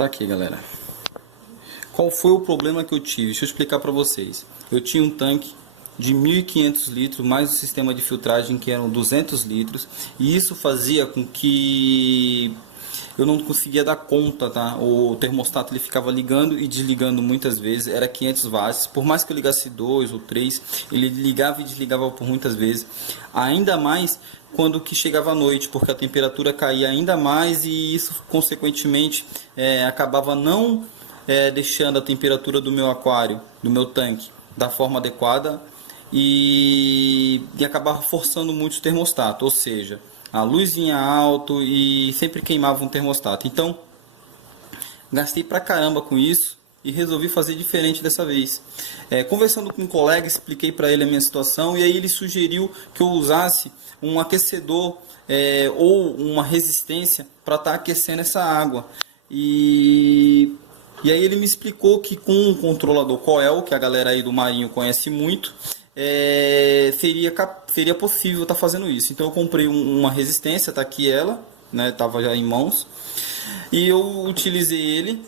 Tá aqui, galera. Qual foi o problema que eu tive? Deixa eu explicar para vocês. Eu tinha um tanque de 1.500 litros, mais o sistema de filtragem que eram 200 litros. E isso fazia com que eu não conseguia dar conta, tá? O termostato ele ficava ligando e desligando muitas vezes. Era 500 watts. Por mais que eu ligasse 2 ou 3, ele ligava e desligava por muitas vezes. Ainda mais quando que chegava a noite, porque a temperatura caía ainda mais e isso consequentemente acabava não deixando a temperatura do meu aquário, do meu tanque, da forma adequada e acabava forçando muito o termostato, ou seja, a luz vinha alto e sempre queimava um termostato. Então, gastei pra caramba com isso e resolvi fazer diferente dessa vez. Conversando com um colega, expliquei para ele a minha situação e aí ele sugeriu que eu usasse um aquecedor ou uma resistência para estar aquecendo essa água. E aí ele me explicou que com um controlador Coel, que a galera aí do Marinho conhece muito, seria possível estar fazendo isso. Então eu comprei uma resistência, tá aqui ela, né, tava já em mãos, e eu utilizei ele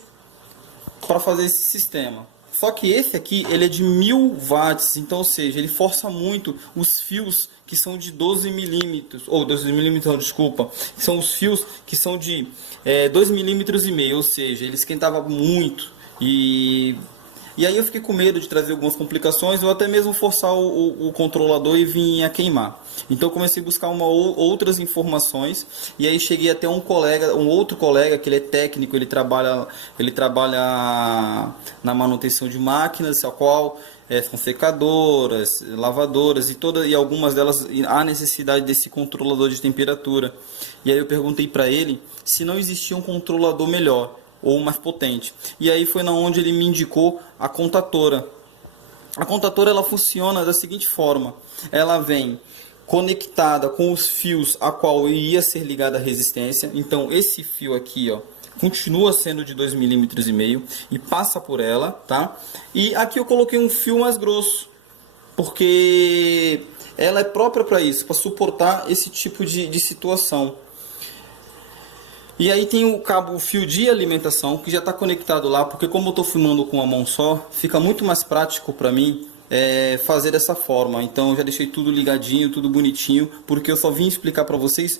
para fazer esse sistema. Só que esse aqui ele é de 1000 watts, então, ou seja, ele força muito os fios que são de 12 milímetros, ou 12 milímetros, não, desculpa, são os fios que são de 2 milímetros e meio, ou seja, ele esquentava muito e aí eu fiquei com medo de trazer algumas complicações ou até mesmo forçar o controlador e vir a queimar. Então eu comecei a buscar outras informações e aí cheguei até um outro colega que ele é técnico, ele trabalha na manutenção de máquinas, a qual são secadoras, lavadoras e algumas delas há necessidade desse controlador de temperatura. E aí eu perguntei para ele se não existia um controlador melhor ou mais potente. E aí foi na onde ele me indicou a contatora. A contatora ela funciona da seguinte forma: ela vem conectada com os fios a qual ia ser ligada a resistência. Então esse fio aqui, ó, continua sendo de 2 milímetros e meio e passa por ela, tá? E aqui eu coloquei um fio mais grosso, porque ela é própria para isso, para suportar esse tipo de situação. E aí tem o fio de alimentação que já está conectado lá, porque como eu estou filmando com uma mão só, fica muito mais prático para mim fazer dessa forma. Então eu já deixei tudo ligadinho, tudo bonitinho, porque eu só vim explicar para vocês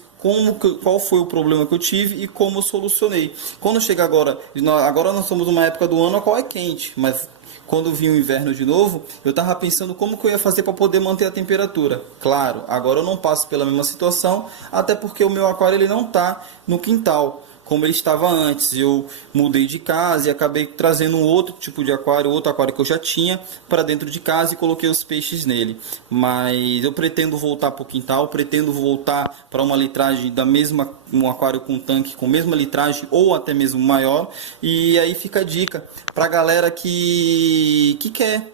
qual foi o problema que eu tive e como eu solucionei. Quando chega agora nós estamos numa época do ano a qual é quente, mas quando vinha o inverno de novo, eu estava pensando como que eu ia fazer para poder manter a temperatura. Claro, agora eu não passo pela mesma situação, até porque o meu aquário ele não está no quintal, como ele estava antes. Eu mudei de casa e acabei trazendo um outro tipo de aquário, outro aquário que eu já tinha, para dentro de casa e coloquei os peixes nele. Mas eu pretendo voltar para o quintal, pretendo voltar para uma litragem um aquário com tanque com a mesma litragem ou até mesmo maior. E aí fica a dica para a galera que quer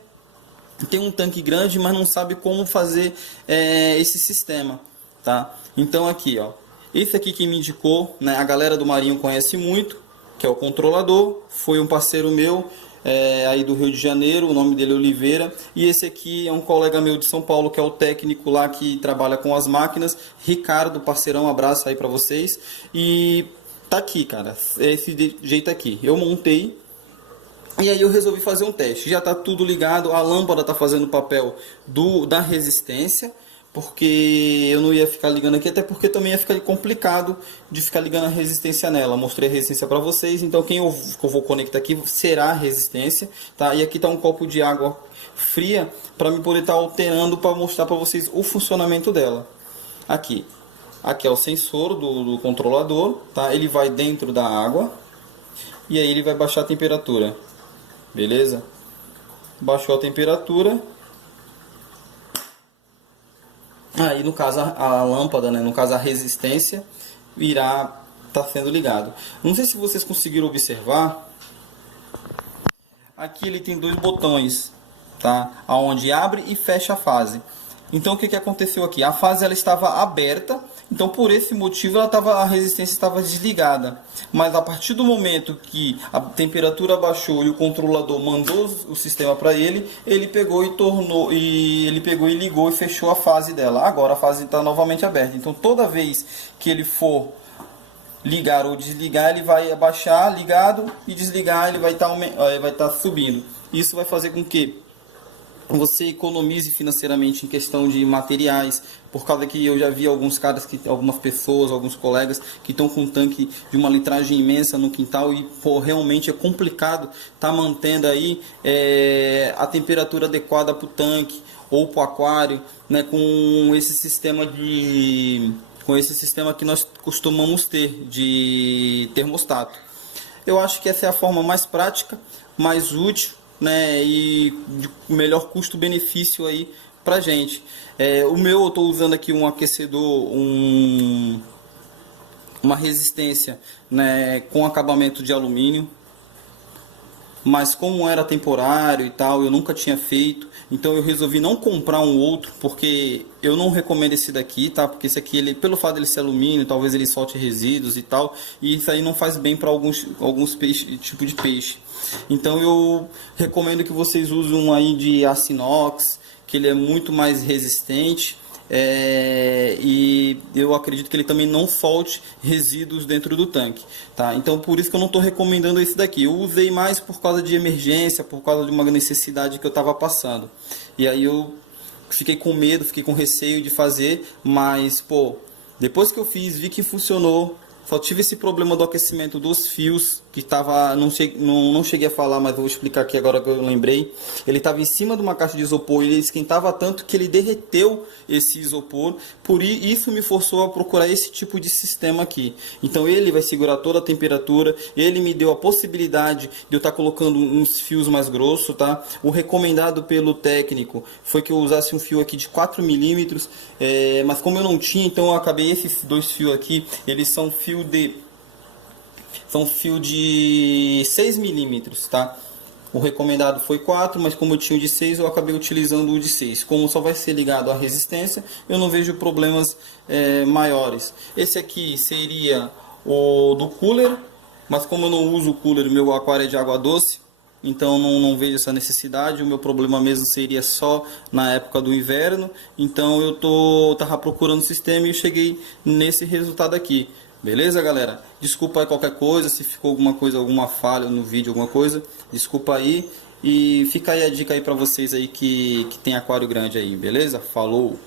ter um tanque grande, mas não sabe como fazer esse sistema, tá? Então aqui, ó. Esse aqui que me indicou, né, a galera do Marinho conhece muito, que é o controlador, foi um parceiro meu aí do Rio de Janeiro, o nome dele é Oliveira, e esse aqui é um colega meu de São Paulo, que é o técnico lá que trabalha com as máquinas, Ricardo, parceirão, abraço aí pra vocês, e tá aqui, cara, esse jeito aqui, eu montei, e aí eu resolvi fazer um teste, já tá tudo ligado, a lâmpada tá fazendo o papel da resistência, porque eu não ia ficar ligando aqui, até porque também ia ficar complicado de ficar ligando a resistência nela. Mostrei a resistência para vocês, então quem eu vou conectar aqui será a resistência, tá? E aqui está um copo de água fria para me poder estar alterando para mostrar para vocês o funcionamento dela. Aqui é o sensor do controlador, tá? Ele vai dentro da água e aí ele vai baixar a temperatura, beleza? Baixou a temperatura. Aí no caso a lâmpada, né, no caso a resistência, irá estar sendo ligado. Não sei se vocês conseguiram observar. Aqui ele tem dois botões, tá? Aonde abre e fecha a fase. Então o que aconteceu aqui? A fase ela estava aberta, então por esse motivo a resistência estava desligada. Mas a partir do momento que a temperatura baixou e o controlador mandou o sistema para ele, ele pegou e ligou e fechou a fase dela. Agora a fase está novamente aberta. Então toda vez que ele for ligar ou desligar, ele vai abaixar ligado e desligar, ele vai estar subindo. Isso vai fazer com que você economize financeiramente em questão de materiais, por causa que eu já vi alguns caras, algumas pessoas, alguns colegas que estão com um tanque de uma litragem imensa no quintal e pô, realmente é complicado estar mantendo aí a temperatura adequada para o tanque ou para o aquário, né, com esse sistema que nós costumamos ter de termostato. Eu acho que essa é a forma mais prática, mais útil, né, e de melhor custo-benefício aí pra gente. O meu, eu estou usando aqui um aquecedor, uma resistência, né, com acabamento de alumínio, mas como era temporário e tal, eu nunca tinha feito, então eu resolvi não comprar um outro, porque eu não recomendo esse daqui, tá? Porque esse aqui, ele, pelo fato dele ser alumínio, talvez ele solte resíduos e tal, e isso aí não faz bem para alguns peixes, tipo de peixe. Então eu recomendo que vocês usem um aí de aço inox, que ele é muito mais resistente. E eu acredito que ele também não solte resíduos dentro do tanque, tá? Então por isso que eu não estou recomendando esse daqui. Eu usei mais por causa de emergência, por causa de uma necessidade que eu estava passando. E aí eu fiquei com medo, fiquei com receio de fazer, mas pô, depois que eu fiz, vi que funcionou. Só tive esse problema do aquecimento dos fios, que estava, não cheguei a falar, mas vou explicar aqui agora que eu lembrei. Ele estava em cima de uma caixa de isopor, ele esquentava tanto que ele derreteu esse isopor, por isso me forçou a procurar esse tipo de sistema aqui. Então ele vai segurar toda a temperatura, ele me deu a possibilidade de eu estar colocando uns fios mais grossos, tá? O recomendado pelo técnico foi que eu usasse um fio aqui de 4 milímetros, mas como eu não tinha, então eu acabei esses dois fios aqui, eles são fio de 6 milímetros, tá? O recomendado foi 4, mas como eu tinha o de 6, eu acabei utilizando o de 6. Como só vai ser ligado à resistência, eu não vejo problemas maiores. Esse aqui seria o do cooler, mas como eu não uso o cooler, meu aquário é de água doce, então não vejo essa necessidade. O meu problema mesmo seria só na época do inverno. Então eu tava procurando o sistema e eu cheguei nesse resultado aqui. Beleza, galera? Desculpa aí qualquer coisa, se ficou alguma coisa, alguma falha no vídeo, alguma coisa, desculpa aí. E fica aí a dica aí pra vocês aí que tem aquário grande aí, beleza? Falou!